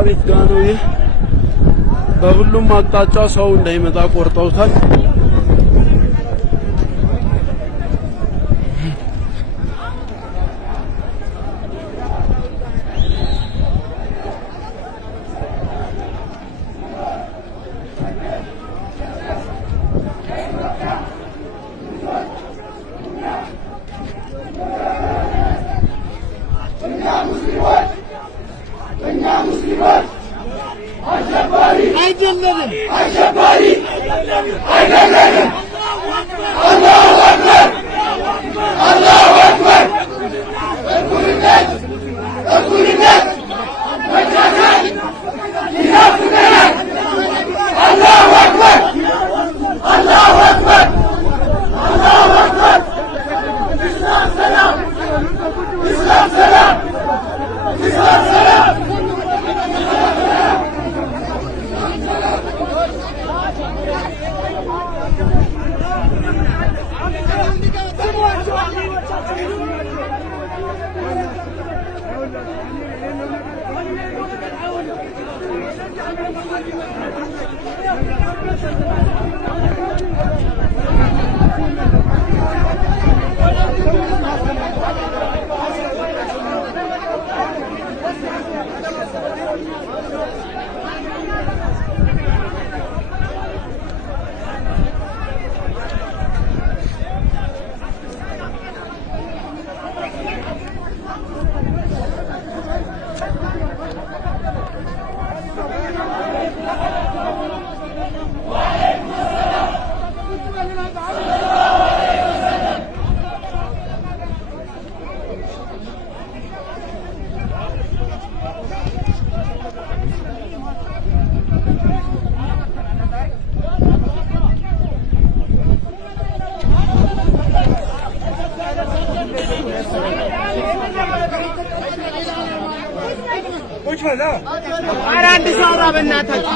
ቤት ጋር ነው ይሄ። በሁሉም አቅጣጫ ሰው እንዳይመጣ ቆርጠውታል። አራንድ ሰራ በእናታችሁ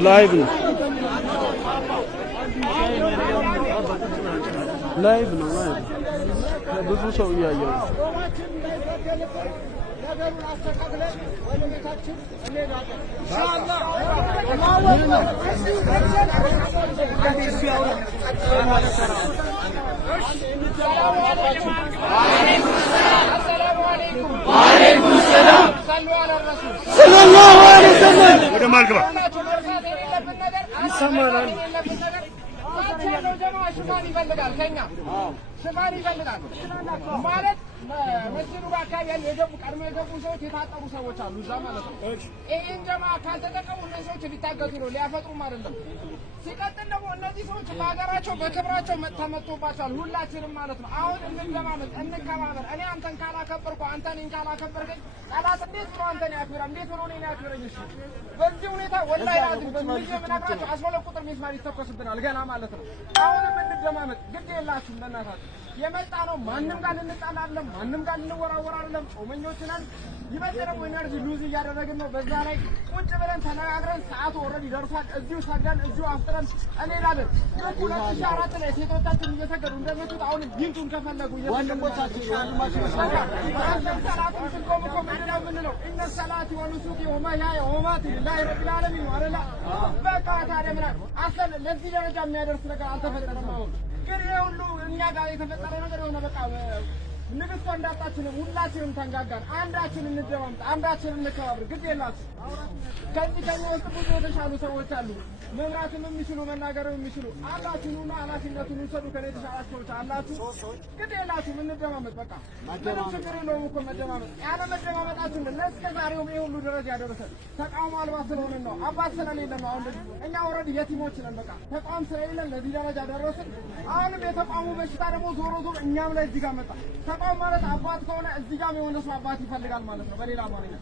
ላይቭ ነው ላይቭ ነው ብዙ ሰው ያያየው ሽማን ይፈልጋል ማለት መስጂዱ አካባቢ ያሉ የገቡ ቀድሞ የገቡ ሰዎች የታጠሩ ሰዎች አሉ እዛ ማለት ነው። ይሄን ጀማ ካልተጠቀሙ እነዚህ ሰዎች ሊታገቱ ነው፣ ሊያፈጥሩም አይደለም። ሲቀጥል ደግሞ እነዚህ ሰዎች በሀገራቸው በክብራቸው ተመቶባቸዋል፣ ሁላችንም ማለት ነው። አሁን እንደማመጥ እንከባበር። እኔ አንተን ካላከበርኩ አንተ እኔን ካላከበርከኝ ጠላት እንዴት ብሎ አንተን ያክብራል? እንዴት ብሎ እኔን ያክብረኝ? እሺ በዚህ ሁኔታ ወላሂ ላዚም በሚል የምነግራቸው 12 ቁጥር ሚስማር ይተኮስብናል ገና ማለት ነው። አሁንም እንደማመጥ ግድ የላችሁም ለእናታችሁ የመጣ ነው። ማንም ጋር ልንጣላ አይደለም፣ ማንም ጋር ልንወራወር አይደለም። ጾመኞች ነን። ይበልጥ ኢነርጂ ሉዝ እያደረግን ነው። በዛ ላይ ቁጭ ብለን ተነጋግረን ሰዓቱ ኦልሬዲ ደርሷል። እዚሁ ሰገን እዚሁ አፍጥረን እንሄዳለን። 2004 ላይ ሴቶቻችን እየሰገዱ እንደመጡት አሁን ዲንቱን ከፈለጉ ወንድሞቻችን ሰላቱን ስንቆም እኮ ምንድን ነው የምንለው? ኢነ ሰላቲ ወኑሱኪ ወመሕያየ ወመማቲ ሊላሂ ረቢል ዓለሚን አለላ። በቃ ታዲያ ምን አሰል ለዚህ ደረጃ የሚያደርስ ነገር አልተፈጠረም። አሁን ግን ይሄ ሁሉ እኛ ጋር የተፈጠረው ነገር የሆነ በቃ ንግስቷ እንዳጣችን ሁላችንም ተንጋጋን። አንዳችን እንደማምጥ አንዳችን እንከባበር። ግድ የላችሁ ከዚህ ውስጥ ብዙ የተሻሉ ሰዎች አሉ። መምራትም የሚችሉ መናገርም የሚችሉ አላችሁና ኃላፊነቱን ውሰዱ። ከኔ የተሻላችሁ ሰዎች አላችሁ። ግን የላችሁም። እንደማመጥ በቃ ምንም ችግር የለውም እኮ መደማመጥ። ያለ መደማመጣችን ለእስከ ዛሬውም ይሄ ሁሉ ደረጃ ያደረሰን ተቃውሞ አልባ ስለሆንን ነው። አባት ስለሌለን ነው። አሁን እኛ ኦልሬዲ የቲሞች ነን። በቃ ተቃውሞ ስለሌለን ለዚህ ደረጃ ደረስን። አሁንም የተቃውሞ በሽታ ደግሞ ዞሮ ዞሮ እኛም ላይ እዚህ ጋር መጣ። ተቃውሞ ማለት አባት ከሆነ እዚህ ጋር የሆነ ሰው አባት ይፈልጋል ማለት ነው በሌላ አማርኛ።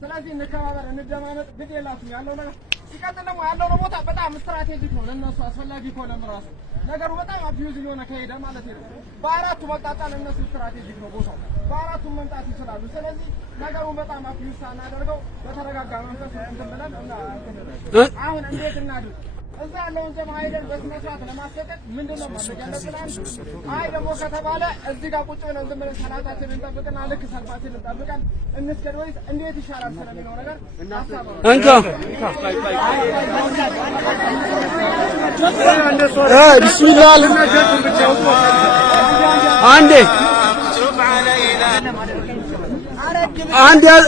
ስለዚህ እንከባበር፣ እንደማመጥ ግድ የላችሁም ያለው ነገር። ሲቀጥል ደግሞ ያለው ቦታ በጣም ስትራቴጂክ ነው ለነሱ አስፈላጊ ከሆነም ራሱ ነገሩ በጣም አቢዩዝ እየሆነ ከሄደ ማለት ነው። በአራቱ መጣጣ ለነሱ ስትራቴጂክ ነው ቦታው፣ በአራቱ መምጣት ይችላሉ። ስለዚህ ነገሩ በጣም አቢዩዝ ሳናደርገው በተረጋጋ መንፈስ እንትን ብለን እና አሁን እንዴት እናድርግ? እዛ ያለውን ጀማ ሄደን በስነ ስርዓት ለማስፈቀድ ምንድነው ማድረግ ያለብን? አይ ደግሞ ከተባለ እዚህ ጋር ቁጭ ብለን ዝም ብለን ሰላታችንን እንጠብቅና ልክ ሰልፋችንን እንጠብቀን እንስገድ ወይስ እንዴት ይሻላል ስለሚለው ነገር ቢስሚላህ አንዴ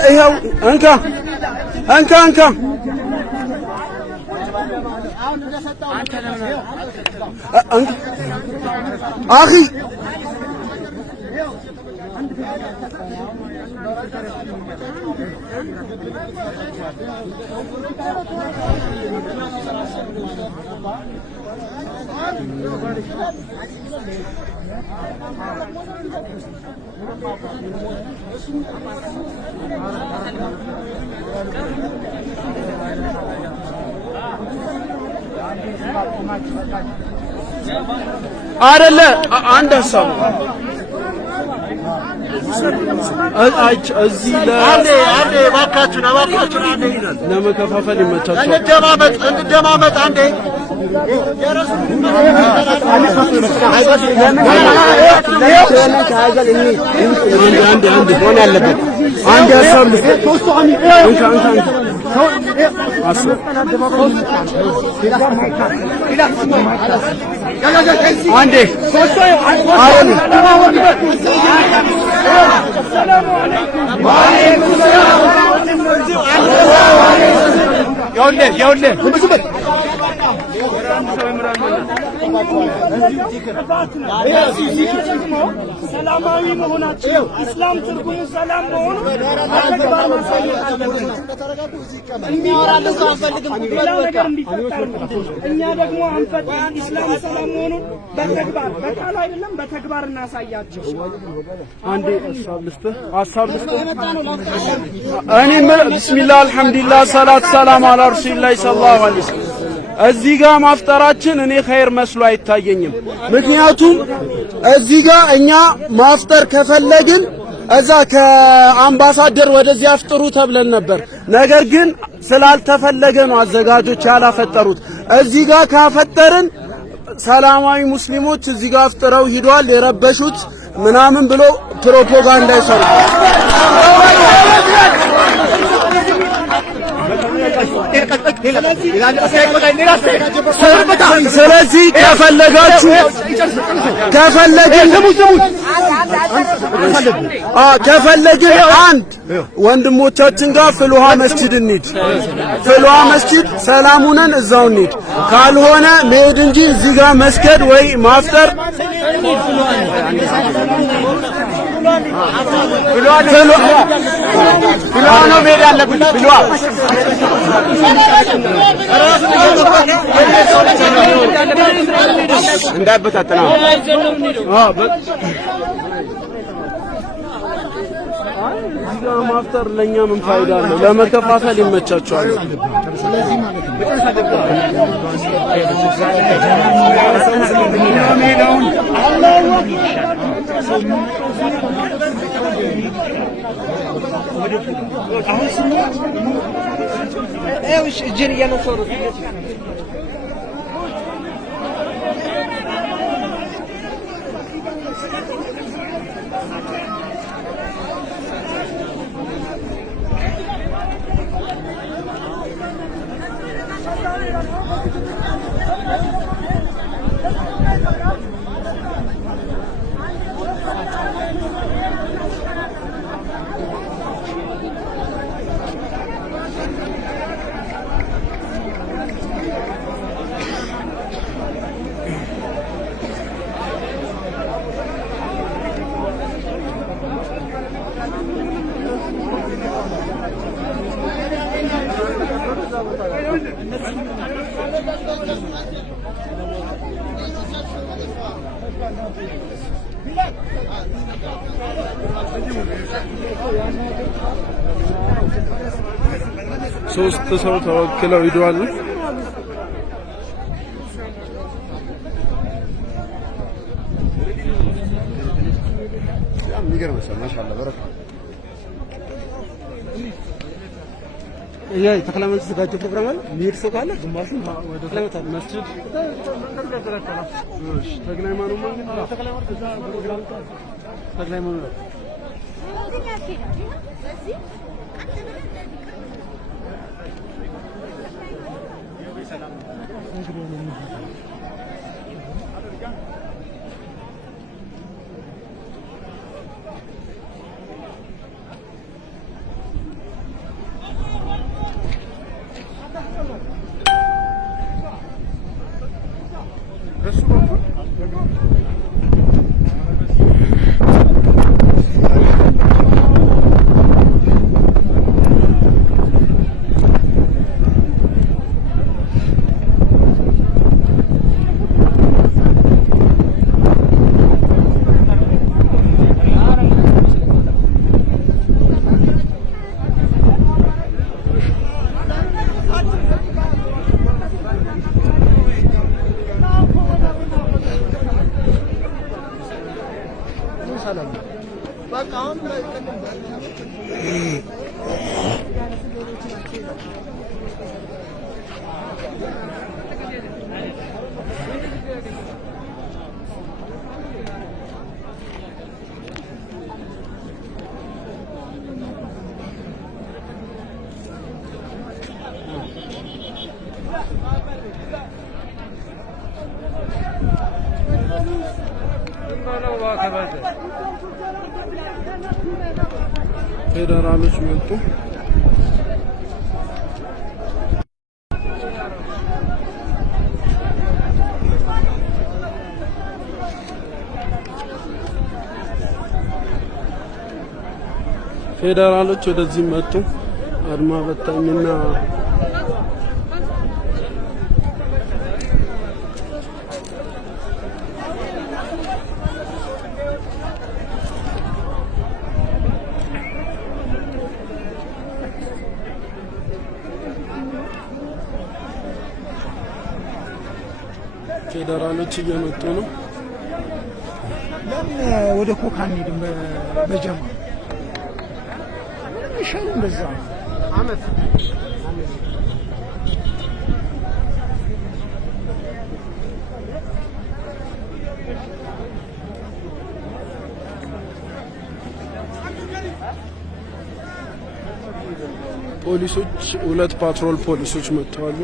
ይኸው እንካ أخي አይደለ አንድ ሀሳብ እዚህ አንዴ ባካችሁና ለመከፋፈል ይመቻችኋል። እንደማመጥ አንዴ አንድ ሆነ ያለበት አንድ ሀሳብ አንዴ ሰላማዊ መሆናቸው ኢስላም ትርጉሙ ሰላም መሆኑ እኛ ደግሞ አንፈቅድም። ኢስላም ሰላም መሆኑን በተግባር በቃል አይደለም በተግባር እናሳያቸው። አንዴ ሐሳብ ልስጥህ እኔ ቢስሚላህ አልሐምዱሊላህ ሰላት ሰላም አላ ረሱሊላህ ሰለላሁ ዐለይሂ ወሰለም እዚህ ጋር ማፍጠራችን እኔ ኸይር መስሎ አይታየኝም። ምክንያቱም እዚህ ጋር እኛ ማፍጠር ከፈለግን እዛ ከአምባሳደር ወደዚህ አፍጥሩ ተብለን ነበር። ነገር ግን ስላልተፈለገ ነው አዘጋጆች ያላፈጠሩት። እዚህ ጋር ካፈጠርን ሰላማዊ ሙስሊሞች እዚህ ጋር አፍጥረው ሂደዋል የረበሹት ምናምን ብሎ ፕሮፓጋንዳ ይሰሩ። ስለዚህ ከፈለግን አንድ ወንድሞቻችን ጋር ፍልውሃ መስጂድ እንሂድ። ፍልውሃ መስጂድ ሰላሙንን እዛው እንሂድ። ካልሆነ መሄድ እንጂ እዚህ ጋር መስገድ ወይ ማፍጠር ፍልውሃ ነው መሄድ ያለብን። ፍልውሃ እንዳይበታተና እዚህ ጋር ማፍጠር ለኛ ምን ፋይዳ አለው? ለመከፋፈል ይመቻቸዋል። ስለዚህ ሶስት ሰው ተወክለው ሄደዋል። የሚገርም ሰው ማሻአላ በረካ ይሄ ተክለመንት ተዘጋጀ ፕሮግራም አለ። የሚሄድ ሰው ካለ ግማሹ ወደ ተክለመንት መስጂድ ተክለሃይማኖት ማለት ተክለሃይማኖት እዛ ፕሮግራም ተክለሃይማኖት ፌደራሎች መጡ። ፌደራሎች ወደዚህ መጡ። አድማ በታኝና ፌደራሎች እየመጡ ነው። ለምን ወደ ኮካ እንሂድም? በጀማ ይሻሉ እንደዛ አመት ፖሊሶች ሁለት ፓትሮል ፖሊሶች መጥተዋል።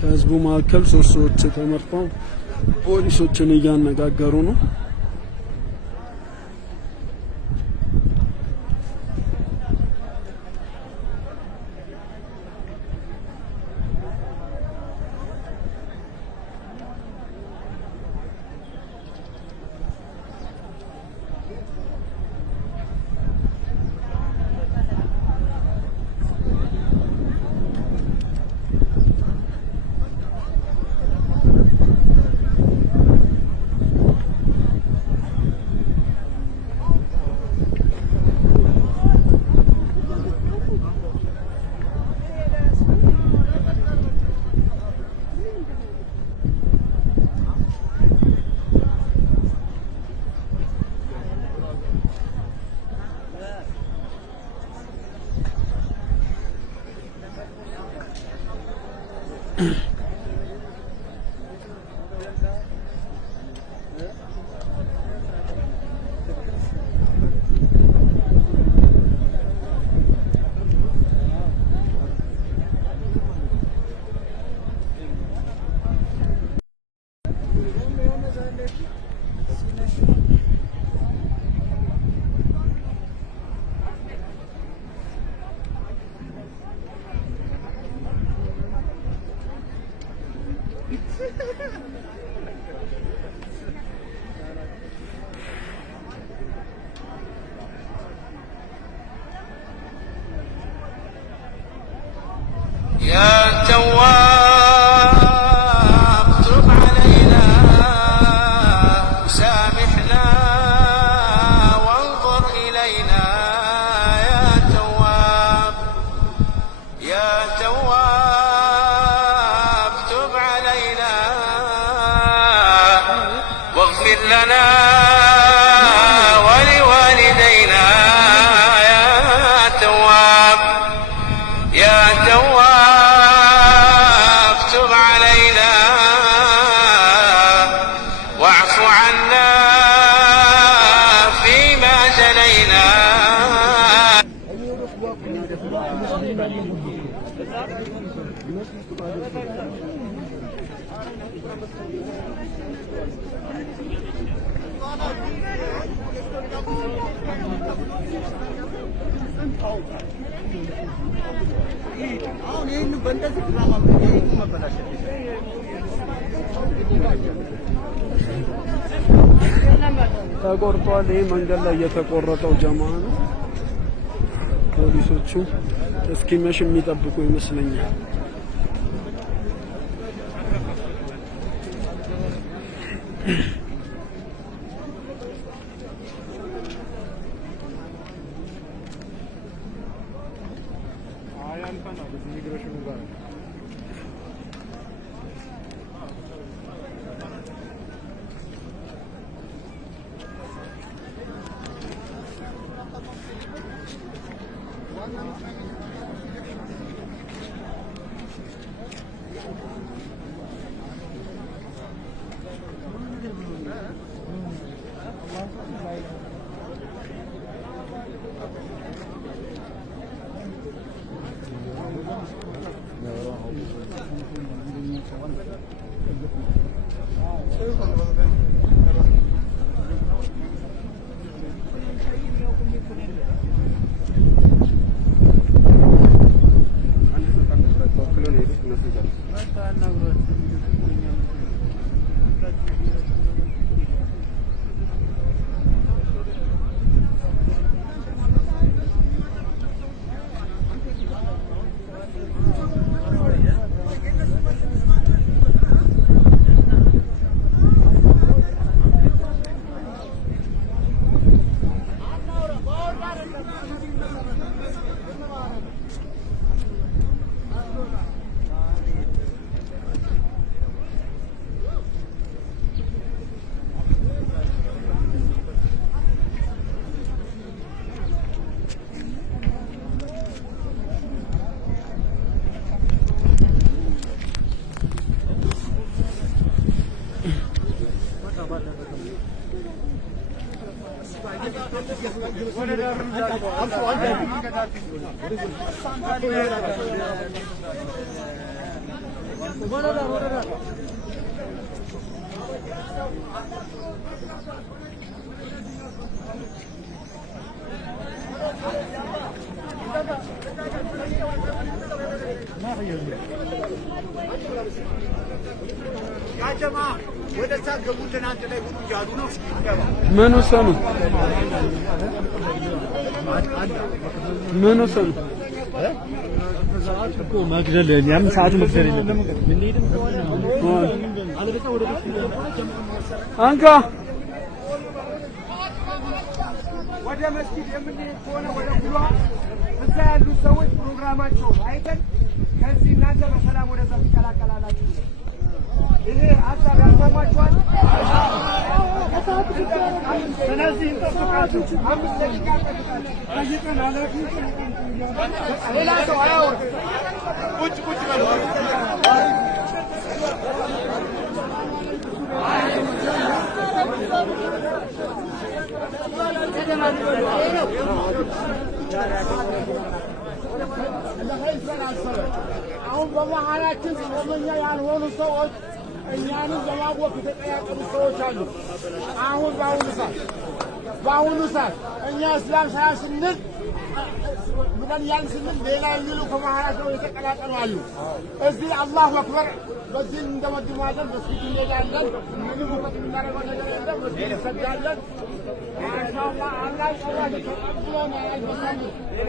ከህዝቡ መካከል ሶስት ሰዎች ተመርጠው ፖሊሶችን እያነጋገሩ ነው። يا تواب تب علينا سامحنا وانظر إلينا يا تواب يا تواب تب علينا واغفر لنا ولوالدينا يا تواب يا تواب تب علينا واعف عنا فيما جنينا ተቆርጧል። ይህ መንገድ ላይ የተቆረጠው ጀማ ነው። ፖሊሶቹ እስኪመሽ የሚጠብቁ ይመስለኛል። ምን ወሰኑ? ምን ወሰኑ? እኮ መግደል ያም ሰዓቱ መግደል የለም። አንካ ወደ መስጊድ የምንሄድ ከሆነ ወደ ጉሏ እዛ ያሉ ሰዎች ፕሮግራማቸውን አይተን ከዚህ እናንተ በሰላም ወደዛ ትቀላቀላላችሁ። ይሄ ሀሳብ ያስማማችኋል? ስለዚህ እንጠብቃችሁ። 5 ደቂቃ ጠይቀን ኃላፊ ሌላ ሰው አያወርድ ቁጭ በሉ። አሁን በመሃላችን ጾመኛ ያልሆኑ ሰዎች እኛንም ለማወቅ የተጠያቀሙ ሰዎች አሉ። አሁን በአሁኑ ሰዓት እኛ እስላም ሳያስንል ብለን ያን ስንል ሌላ የሚሉ ከመሃላቸው የተቀላቀሉ አሉ። እዚህ አላሁ አክበር በዚህ እንደመድማለን መስጊድ እንሄዳለን። ምንም ውቀት የምናደርገው ነገር የለም። መስጊድ እንሰግዳለን። ማሻአላህ አላህ ሰላም ተቀብሎን አይበሳም።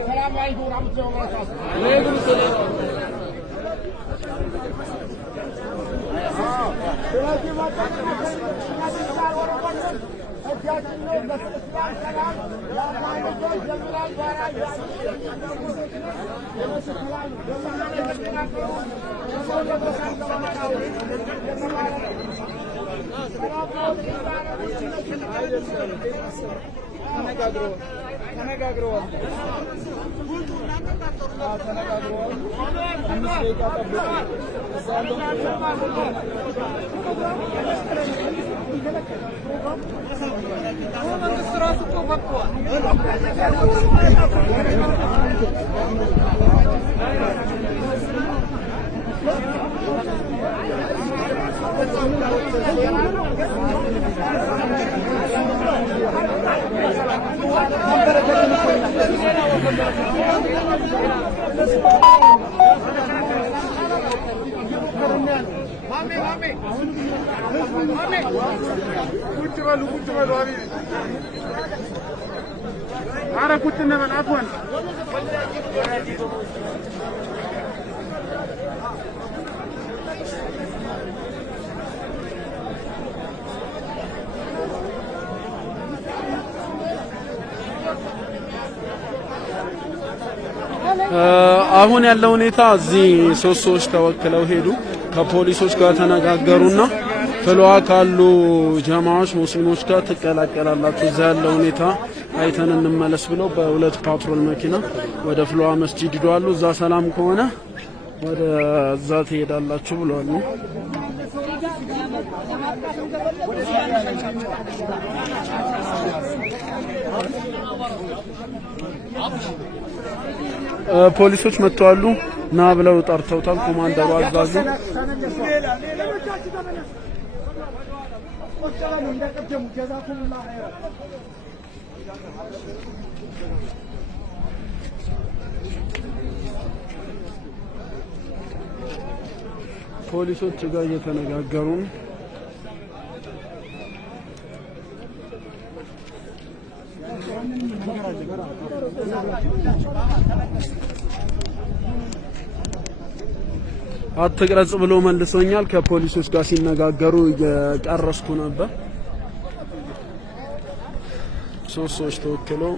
ሰላም አለይኩም ወራህመቱላሂ ወበረካቱሁ። ወአለይኩም ሰላም። ስለዚህ አሁን ያለው ሁኔታ እዚህ ሶስት ሰዎች ተወክለው ሄዱ። ከፖሊሶች ጋር ተነጋገሩና ፍልዋ ካሉ ጀማዓዎች ሙስሊሞች ጋር ትቀላቀላላችሁ፣ እዛ ያለው ሁኔታ አይተን እንመለስ ብለው በሁለት ፓትሮል መኪና ወደ ፍልዋ መስጂድ ሄደዋል። እዛ ሰላም ከሆነ ወደ እዛ ትሄዳላችሁ ብለዋል። ፖሊሶች መጥተዋል። ና ብለው ጠርተውታል። ኮማንደሩ አዛዡ ፖሊሶች ጋር እየተነጋገሩ ነው። አትቅረጽ ብሎ መልሶኛል። ከፖሊሶች ጋር ሲነጋገሩ እየቀረስኩ ነበር። ሶስት ሰዎች ተወክለው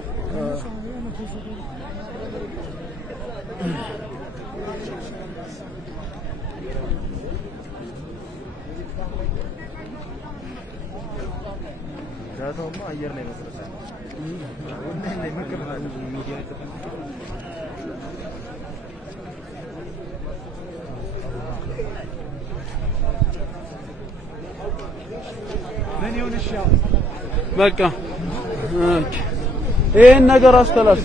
ዳታውማ አየር ላይ መስለሻል። ወንደን ላይ መከፈል ሚዲያ ምን ይሁንሽ? ያው በቃ ይሄን ነገር አስተላልፍ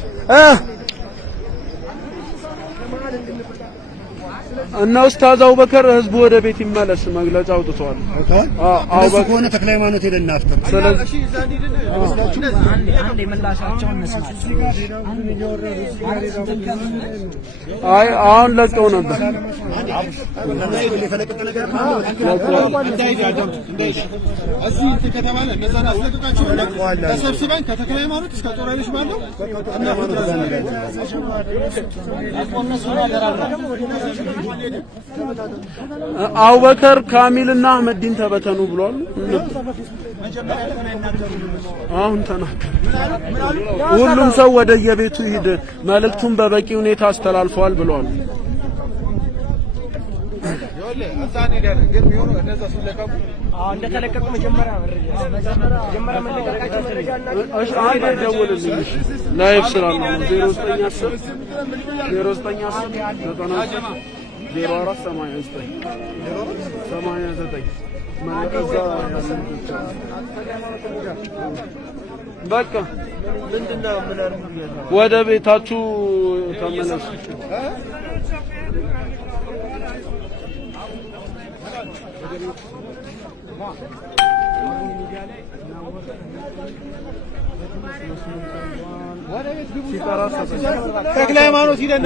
እና ኡስታዝ አቡበከር ህዝቡ ወደ ቤት ይመለስ መግለጫ አውጥቷል። አዎ ከሆነ ተክለ ሃይማኖት ሄደን አፍጥር። ስለዚህ አንዴ ምላሻቸውን እንስማ። አይ አሁን ለቀው ነበር። እዚህ ከተባለ እነዛን አስለቅቃቸው ተሰብስበን ከተክለ ሃይማኖት እስከ ጦር ኃይሎች ባለው አቡበከር ካሚልና አህመዲን ተበተኑ ብሏል። አሁን ተናገረ። ሁሉም ሰው ወደ የቤቱ ሂድ፣ መልእክቱን በበቂ ሁኔታ አስተላልፈዋል ብሏል። እንደተለቀቁ መጀመሪያ ደውልልኝ ላይቭ ስራ ነው 0910 0910 0489 ማለከዛ ያለብቻ በቃ ምንድነው ወደ ቤታችሁ ተመለሱ። ተክለ ሃይማኖት ሂደን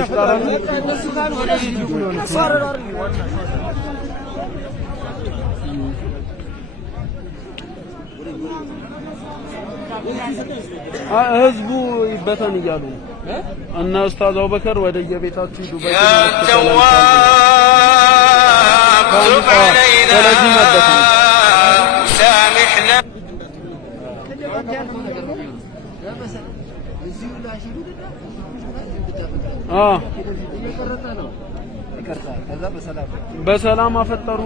ህዝቡ ይበተን እያሉ እና ኡስታዝ አቡበከር ወደ የቤታችሁ ሂዱ። سامحنا በሰላም አፈጠሩ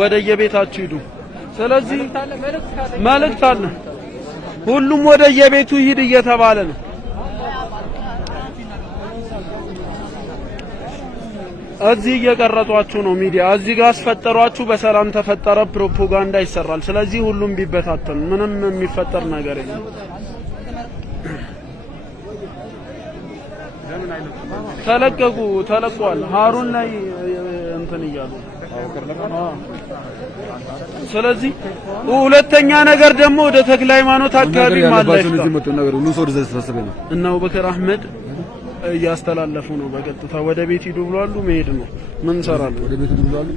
ወደ የቤታችሁ ሂዱ። ስለዚህ መልእክት አለ። ሁሉም ወደ የቤቱ ሂድ እየተባለ ነው። እዚህ እየቀረጧችሁ ነው ሚዲያ። እዚህ ጋር አስፈጠሯችሁ፣ በሰላም ተፈጠረ ፕሮፓጋንዳ ይሰራል። ስለዚህ ሁሉም ቢበታተን ምንም የሚፈጠር ነገር የለም። ተለቀቁ ተለቋል። ሃሩን ላይ እንትን እያሉ ስለዚህ ሁለተኛ ነገር ደግሞ ወደ ተክለ ሃይማኖት አካባቢ ማለት ነው እና አቡበከር አህመድ እያስተላለፉ ነው። በቀጥታ ወደ ቤት ሂዱ ብለዋል። መሄድ ነው። ምን ሰራሉ? ወደ ቤት ሂዱ ብለዋል።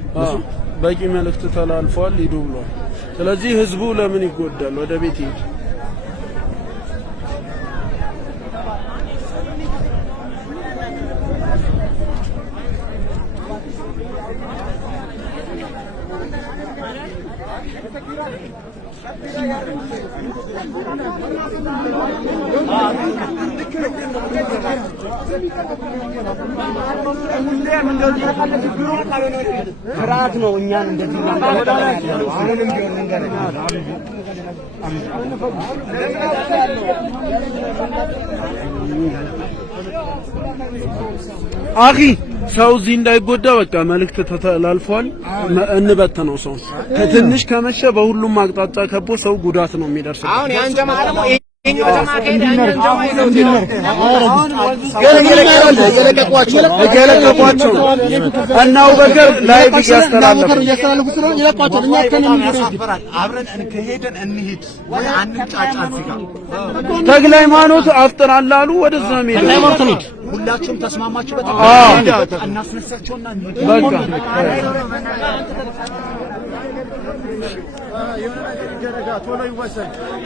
በቂ መልእክት ተላልፏል። ሂዱ ብለዋል። ስለዚህ ህዝቡ ለምን ይጎዳል? ወደ ቤት ሂድ። ፍርሃት ነው እኛን እንደዚህ ያለው። አሁንም ቢሆን እንገረኝ አኺ ሰው እዚህ እንዳይጎዳ በቃ መልእክት ተላልፏል። እንበተነው ሰው ከትንሽ ከመሸ በሁሉም አቅጣጫ ከቦ ሰው ጉዳት ነው የሚደርሰው። አሁን ያን ጀማ ደግሞ ይሄኛው ጀማ ከሄደ ያኛው ጀማ እየለቀቋቸው እና አቡበከር ላይቭ እያስተላለፉ ተክለ ሃይማኖት አፍጥራል አሉ። ወደዛ ሄደ። ሁላችሁም ተስማማችሁበት? እናስነሳቸውና በቃ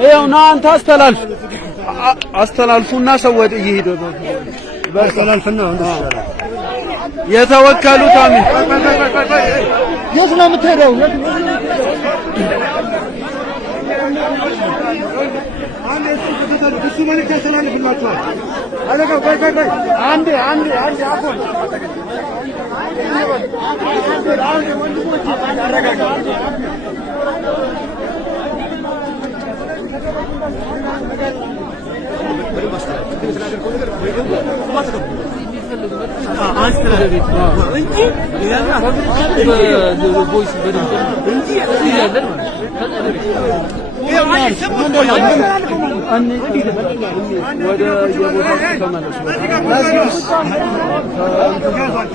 ይኸው ና አንተ አስተላልፉና ሰው ወደ ይሄዱ በአስተላልፍና የተወከሉት አሚን የት ነው የምትሄደው? እሱ መልእክት ያስተላልፍላችኋል። አለቀው። ቆይ አንዴ አፎን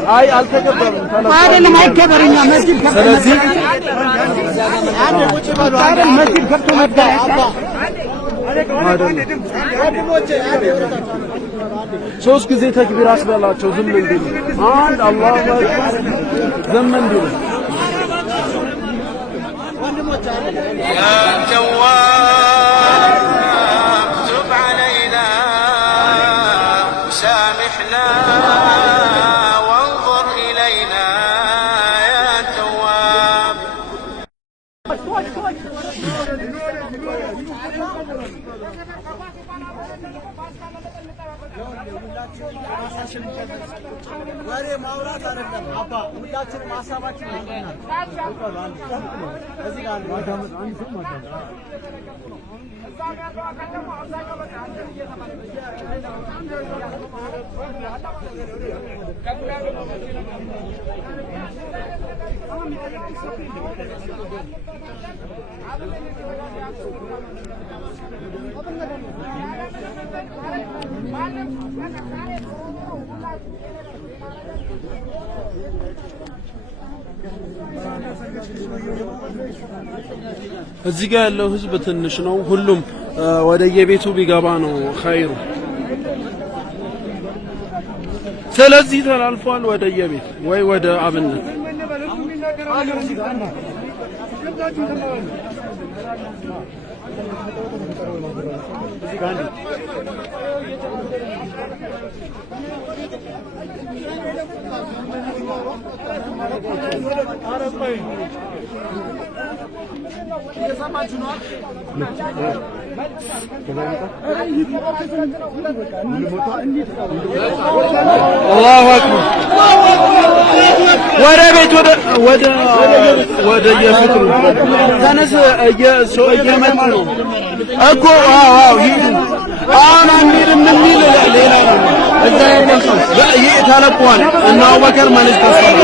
አይ አልተገበረም አይደለም አይከበርኛ መስጊድ ስለዚህ መስጊድ ከብቶ ነበር ሶስት ጊዜ ተክቢር አስበላቸው ዝም እንዲሉ አንድ አላሁ አክበር ዝም እንዲሉ يا تواب تب علينا سامحنا وانظر إلينا يا تواب ወሬ ማውራት አይደለም አባ ሁላችንም ሐሳባችን አንድ ነው እዚህ ጋር ማዳመጥ አንድ ሰው ማዳመጥ እዚህ ጋር ያለው ህዝብ ትንሽ ነው ሁሉም ወደየቤቱ ቢገባ ነው ኸይሩ ስለዚህ ተላልፏል ወደየቤት ወይ ወደ አብነት الله أكبر ወደ ቤት ወደ የፍቅሩ ተነስ ሰው እየመጣ ነው እኮ አዎ ይሄ አሁን አንሄድም የሚል ሌላ ነው እዛ ያለው ሰው ይሄ ተለቋል እና አቡበከር መልስ ተሰራ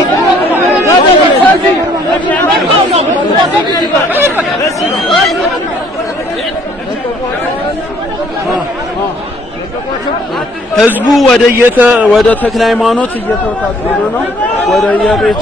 ህዝቡ ወደ ተክለ ሃይማኖት እየተወጣጣ ነው ወደ የቤቱ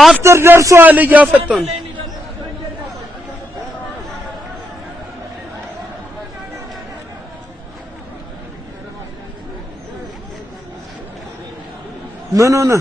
አፍተር ደርሷል እያፈጠን ምን ሆነ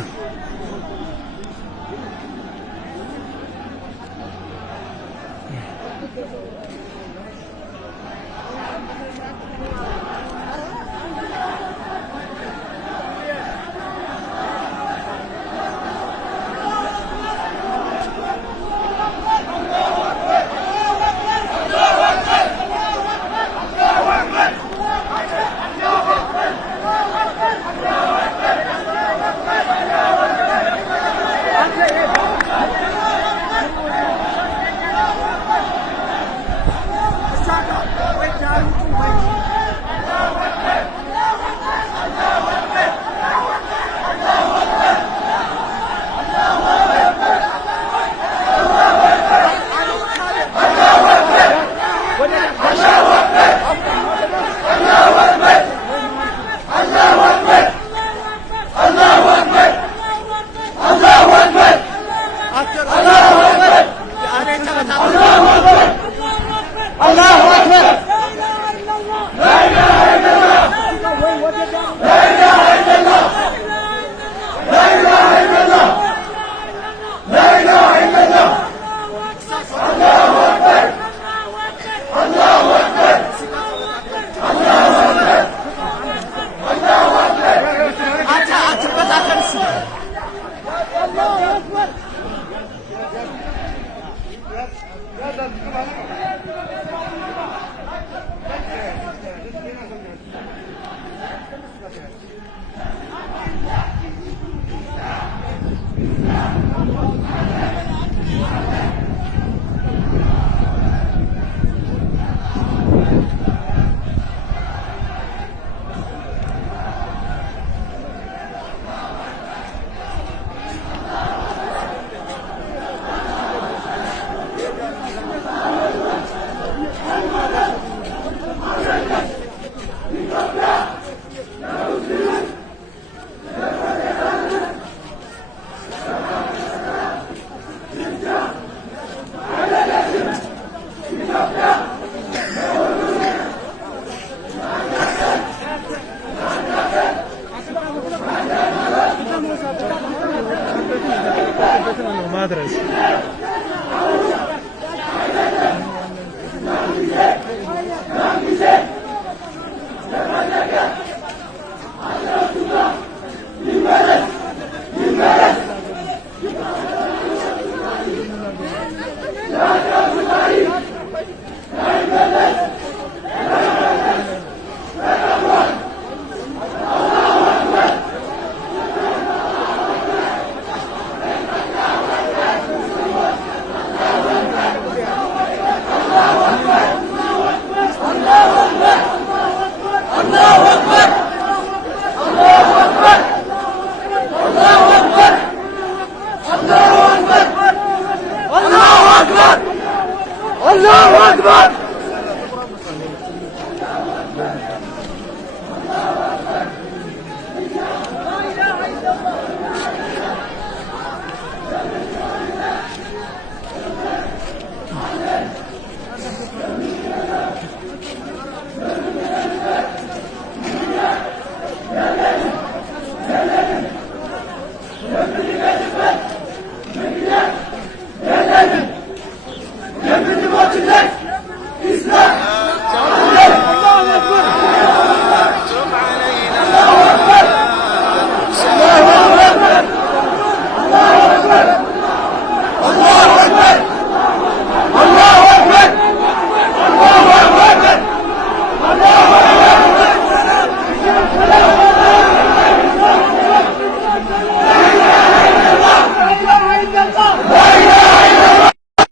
አላሁ አክበር ማድረስ Islam!